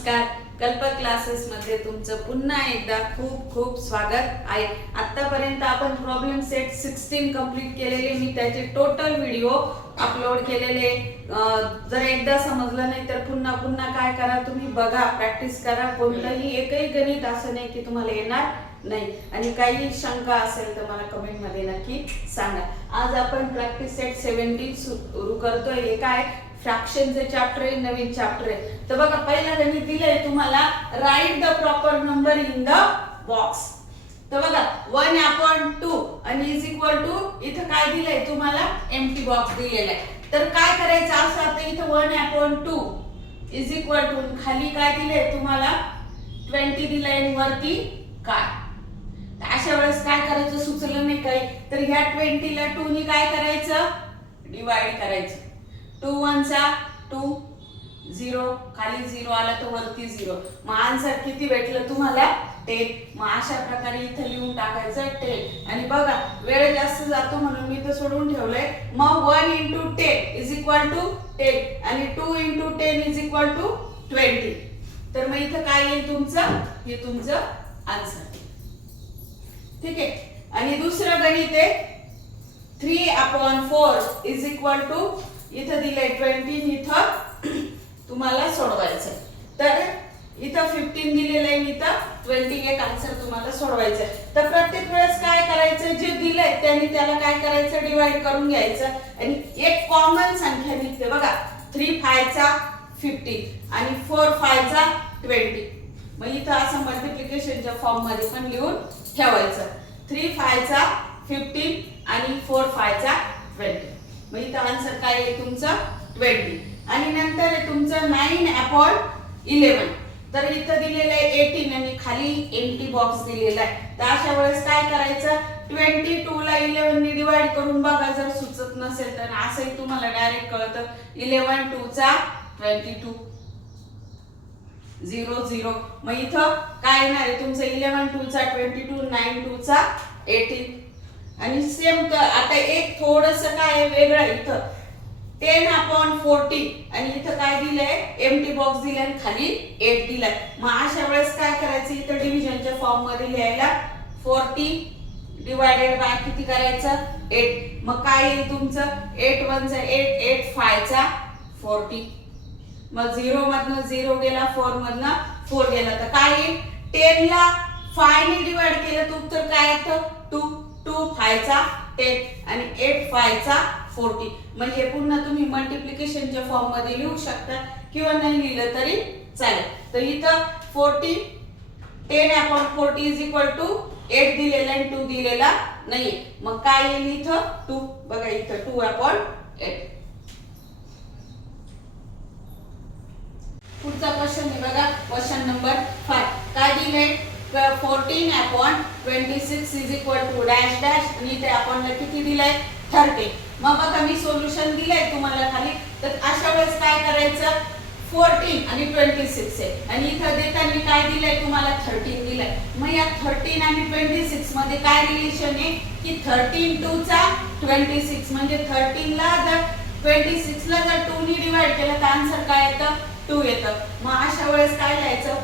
नमस्कार. कल्पक क्लासेस मध्ये तुमचं पुन्हा एकदा खूप खूप स्वागत आहे. आतापर्यंत आपण प्रॉब्लेम सेट 16 कंप्लीट केलेले, मी त्याचे टोटल व्हिडिओ अपलोड केलेले. जर एकदा समजलं नाही तर पुन्हा पुन्हा काय करा, तुम्ही बघा, प्रॅक्टिस करा. कोणतंही एकही गणित असं नाही की तुम्हाला येणार नाही. आणि काही शंका असेल तर मला कमेंट मध्ये नक्की सांगा. आज आपण प्रॅक्टिस सेट 17 सुरू करतोय. हे काय फ्रॅक्शनचे चॅप्टर आहे, नवीन चॅप्टर आहे. तर बघा, पहिला गणित दिलंय तुम्हाला, write the proper number in the box. तर बघा 1/2 आणि इज इक्वल टू, इथं काय दिलंय तुम्हाला, एम्प्टी बॉक्स दिलेला आहे. तर काय करायचं असं, आता इथं 1/2 इज इक्वल टू, खाली काय दिलंय तुम्हाला 20 दिलंय आणि वरती काय. अशा वेळेस काय करायचं सुचलं नाही काही, तर ह्या 20 ला 2 नी काय करायचं, डिवाइड करायचं. 2 1 चा 2, 0, खाली 0 आला तर वरती 0. मग आन्सर किती भेटलं तुम्हाला, 10. मग अशा प्रकारे इथे लिहून टाकायचं 10. आणि बघा वेळ जास्त जातो म्हणून मी इथं सोडून ठेवलंय. मग 1 × 10 इज इक्वल टू 10 आणि 2 × 10 इज इक्वल टू 20. तर मग इथं काय येईल तुमचं, हे तुमचं आन्सर. ठीक आहे. आणि दुसरं गणित आहे 3/4 इज इक्वल टू, इथं दिलंय 20, इथं तुम्हाला सोडवायचं. तर इथं 15 दिलेलं आहे, इथं 20, एक आन्सर तुम्हाला सोडवायचं. तर प्रत्येक वेळेस काय करायचं, जे दिलंय त्यांनी त्याला काय करायचं, डिवाइड करून घ्यायचं. आणि एक कॉमन संख्या निघते बघा, 3 5 चा 15 आणि 4 5 चा 20. मग इथं असं मल्टिप्लिकेशनच्या फॉर्म मध्ये पण लिहून ठेवायचं. 3 5 चा 15 आणि 4 5 चा 20. मग इथं आन्सर काय आहे तुमचं 20. आणि नंतर आहे तुमचं 9/11. तर इथं दिलेलं आहे 18 आणि खाली एम्प्टी बॉक्स दिलेला आहे. तर अशा वेळेस काय करायचं, 22 ला 11 ने डिवाइड करून बघा, जर सुचत नसेल तर असंही तुम्हाला डायरेक्ट कळतं. 11 2 चा 22, 0 0. मग इथं काय येणार आहे तुमचं, 11 2 चा 22, 9 2 चा 18. आणि सेम आता एक थोडस काय वेगळं, इथं 10/40 आणि इथं काय दिलंय, एम्प्टी बॉक्स दिलाय आणि खाली 8 दिलाय. मग अशा वेळेस काय करायचं, इथं डिव्हिजनच्या फॉर्म मध्ये लिहायला 40 डिवाइडेड बाय किती करायचं, 8. मग काय येईल तुमचं, 8 1 चा 8, 8 5 चा 40. मग 0 मधनं 0 गेला, 4 मधनं 4 गेला, तर काय येईल, 10 ला 5 ने डिवाइड केलं तर उत्तर काय येतं 2. 2 5 चा 10 आणि 8 5 चा 40. मग हे पुन्हा तुम्ही मल्टिप्लिकेशनच्या फॉर्म मध्ये लिहू शकता किंवा नाही लिहिलं तरी चालेल. तर इथं 40 10/40 इज इक्वल टू 8 दिलेला आणि 2 दिलेला नाहीये. मग काय येईल इथं 2. बघा इथं 2/8. पुढचा क्वेश्चन आहे बघा, क्वेश्चन नंबर 5. काय दिलंय, 14/26 is equal to dash dash आणि इथे आपण किती दिलंय 30. मग बघा मी सोल्युशन दिलंय तुम्हाला खाली. तर अशा वेळेस काय करायचं, 14 आणि 26 आहे आणि इथं देताना काय दिलंय तुम्हाला 13 दिलंय. मग या 13 आणि 26 मध्ये काय रिलेशन आहे की 13 2 चा 26, म्हणजे 13 ला जर 26 ला जर 2 ने डिवाइड केलं तर आन्सर काय येतं 2 येतं. मग अशा वेळेस काय लिहायचं,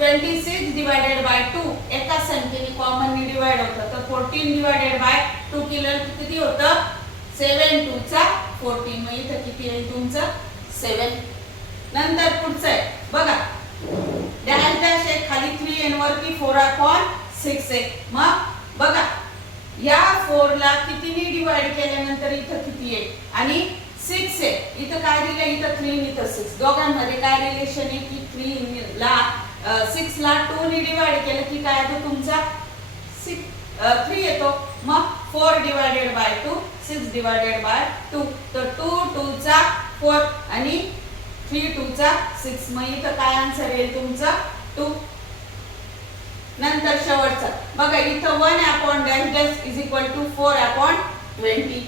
26 डिवाइडेड बाय 2, एका संख्येने कॉमन डिवाइड होतं. तर 14 डिवाइडेड बाय 2 केलं किती होतं, 7 2 चा 14. मग इथं किती येईल तुमचं 7. नंतर पुढचं आहे बघा, डॅश डॅश आहे, खाली 3 आणि वरती 4/6 आहे. मग बघा या 4 ला कितीने डिवाइड केल्यानंतर इथं किती आहे, आणि 6 आहे. इथं काय दिलं, इथं 3 इथं 6. दोघांमध्ये काय रिलेशन आहे की 3 ला 6 ला 2 ने डिवाइड केलं की काय येतो तुमचा 3 येतो. मग 4 डिवाइडेड बाय 2, 6 डिवाइडेड बाय 2. तर 2 2 चा 4 आणि 3 2 चा 6. मग इथं काय आन्सर येईल तुमचा 2. नंतर शेवटचा बघा, इथं 1/डॅश इज इक्वल टू 4/20.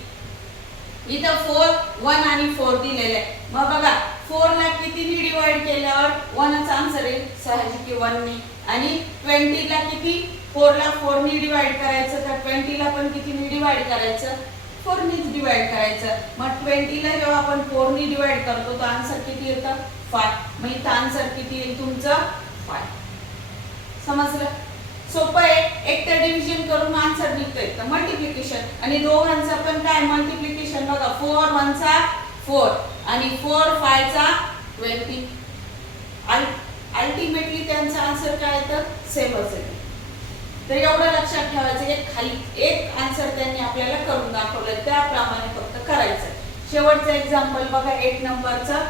इथं 4 1 आणि 4 दिलेले आहे. मग बघा 4 ला कितीने डिवाइड केल्यावर 1 चा आन्सर येईल साहजिक 1 ने. आणि 20 ला किती, 4 ला 4 ने डिवाइड करायचं, तर 20 ला पण कितीने डिवाइड करायचं, 4 ने डिवाइड करायचं. मग 20 ला जेव्हा आपण 4 ने डिवाइड करतो तर आन्सर किती येतं 5. मग इथं आन्सर किती येईल तुमचं 5. समजलं? सोपं आहे. एक तर डिव्हिजन करून आन्सर निघतोय, तर मल्टिप्लिकेशन आणि दोघांचं पण काय मल्टिप्लिकेशन बघा. 4 1 चा 4 आणि 4 5 चा 20. अल्टिमेटली त्यांचा आन्सर काय तर सेमच आहे. तर एवढं लक्षात ठेवायचं की खाली एक आन्सर त्यांनी आपल्याला करून दाखवलं, त्याप्रमाणे फक्त करायचं. शेवटचं एक्झाम्पल बघा 8 नंबरचं.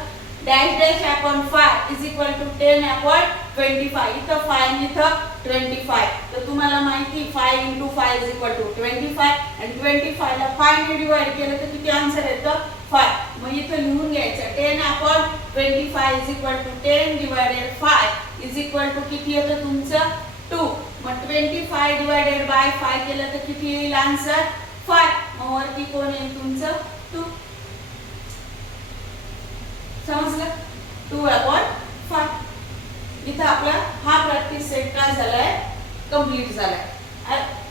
Dash dash upon 5 is equal to 10 upon 25. इथं 5 आणि इथं 25. तर तुम्हाला माहिती 5 इंटू 5 इज इक्वल टू 25 आणि 25 ला 5 ने डिवाइड केलं तर किती आन्सर येतं 5. मग इथं लिहून घ्यायचं 10 upon 25 is equal to 10 divided 5 is equal to किती येतं तुमचं 2. मग 25 डिवाइडेड बाय 5 केलं तर किती येईल आन्सर 5. मग वरती कोण येईल तुमचं 2. समजलं? 2 अपॉन 5. इथं आपला हा प्रॅक्टिस सेट काय झालाय कंप्लीट झालाय.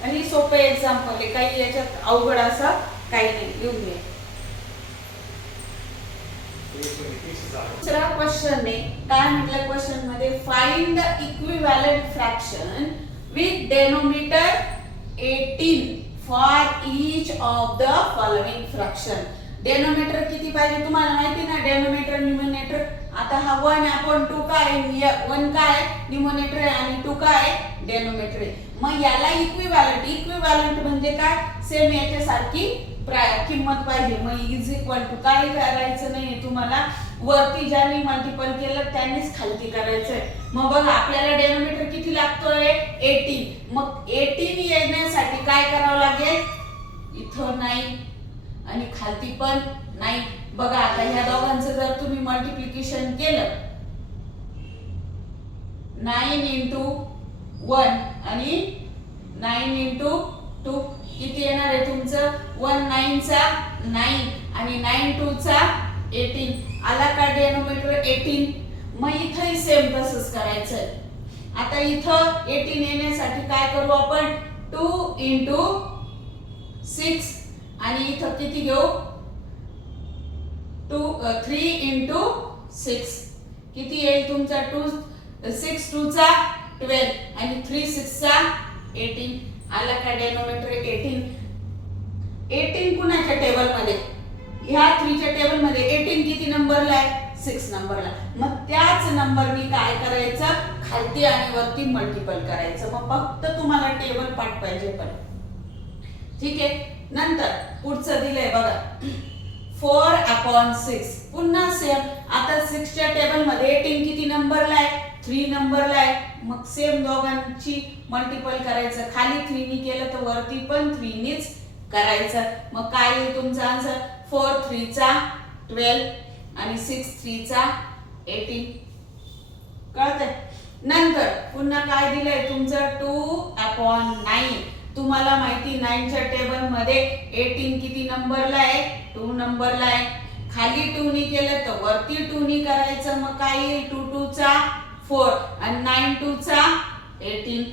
आणि सोपे एक्झाम्पल आहे, काही याच्यात अवघड असं काही नाही. लिहून घे. दुसरा क्वेश्चन आहे काय म्हटलं क्वेश्चन मध्ये, find the equivalent fraction with denominator 18 for each of the following fraction. Denominator किती पाहिजे तुम्हाला माहिती ना, डेनोमिनेटर न्यूमरेटर. आता हा 1 अपॉन 2 काय 1 काय न्यूमरेटर आहे आणि 2 काय डेनोमिनेटर आहे. मग याला इक्विव्हॅलंट म्हणजे काय सेम याच्यासारखी किंमत पाहिजे. मग इज इक्वल टू काय करायचं नाही तुम्हाला, वरती ज्यांनी मल्टिपल केलं त्यांनीच खालती करायचंय. मग बघा आपल्याला डेनोमिनेटर किती लागतोय 18. मग 18 येण्यासाठी काय करावं लागेल, इथं नाही आणि खालती पण नाही. बघा आता ह्या दोघांचं जर तुम्ही मल्टिप्लिकेशन केलं 9 इंटू 1 आणि 9 इंटू 2 किती येणार आहे तुमचं 1 9 चा 9 आणि 9 2 चा 18. आला का डेनोमिनेटर 18. मग इथंही सेम तसंच करायचंय. आता इथं 18 येण्यासाठी काय करू आपण 2 इंटू 6 आणि इथं किती घेऊ 3 इंटू 6 किती येईल तुमचा 6 2 चा 12 आणि 3 6 चा 18. आला का डेनोमिनेटर 18. 18 कुणाच्या टेबल मध्ये, ह्या 3 च्या टेबल मध्ये 18 किती नंबरला आहे 6 नंबरला. मग त्याच नंबरनी काय करायचं खालती आणि वरती मल्टिपल करायचं. मग फक्त तुम्हाला टेबल पाठ पाहिजे पण. ठीक आहे. नंतर पुढचं दिलंय बघा 4 अपॉन 6. पुन्हा सेम. आता 6 च्या टेबल मध्ये 18 किती नंबरला आहे 3 नंबरला आहे. मग सेम दोघांची मल्टिपल करायचं. खाली 3 नी केलं तर वरती पण 3 नीच करायचं. मग काय येईल तुमचा आन्सर 4 3 चा 12 आणि 6 3 चा 18. कळतंय? नंतर पुन्हा काय दिलंय तुमचं 2 अपॉन 9. तुम्हाला माहिती 9 च्या टेबल मध्ये 18 किती नंबरला आहे 2 नंबरला आहे. खाली 2 नी केलं तर वरती 2 नी करायचं. मग काय येईल 2 2 चा 4 आणि 9 2 चा 18.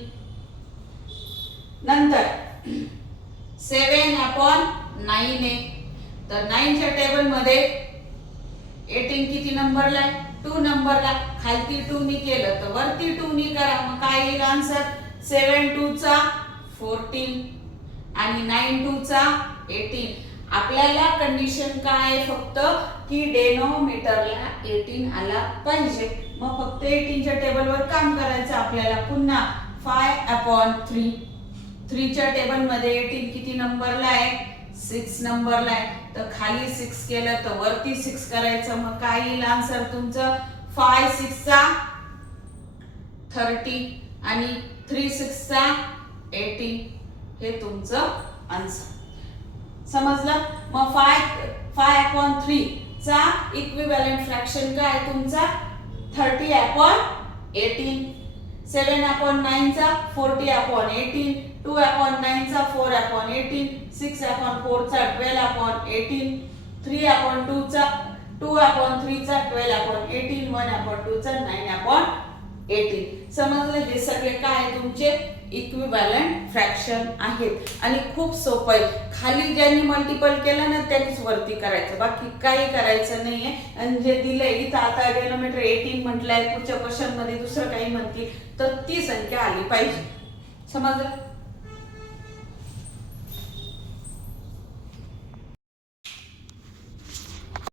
नंतर 7 अपॉन 9 आहे. तर 9 च्या टेबल मध्ये 18 किती नंबरला आहे 2 नंबरला. खालती 2 नी केलं तर वरती 2 नी करा. मग काय येईल आन्सर 7 2 चा 14 आणि 9 2 चा 18. आपल्याला कंडिशन काय फक्त की डेनोमिनेटरला 18 आला पाहिजे. मग फक्त 18 च्या टेबलवर काम करायचं आपल्याला. पुन्हा 5 अपॉन 3. 3 च्या टेबल मध्ये 18 किती नंबरला आहे 6 नंबरला आहे. तर खाली 6 केलं तर वरती 6 करायचं. मग काय येईल आन्सर तुमचं 5 6 चा 30 आणि 3 6 चा 18. हे तुमचं आन्सर. समजलं? मग 5 अपॉन 3 चा इक्विव्हॅलंट फ्रॅक्शन काय तुमचा 30 अपॉन 18. 7 अपॉन 9 चा 40 अपॉन 18. 2 अपॉन 9 चा 4 अपॉन 18. 6 अपॉन 4 चा 12 अपॉन 18. 3 अपॉन 2 चा 2 अपॉन 3 चा 12 अपॉन 18. 1 अपॉन 2 चा 9 अपॉन 18 समजलं. हे सगळे काय तुमचे इक्विव्हॅलंट फ्रॅक्शन आहेत आणि खूप सोपं आहे. खाली ज्यांनी मल्टिपल केलं ना त्यांनीच वरती करायचं, बाकी काही करायचं नाहीये. आणि जे दिलंय इथं आता डिनोमिनेटर 18 म्हटलंय, पुढच्या क्वेश्चन मध्ये दुसरं काही म्हणतील तर ती संख्या आली पाहिजे. समजलं.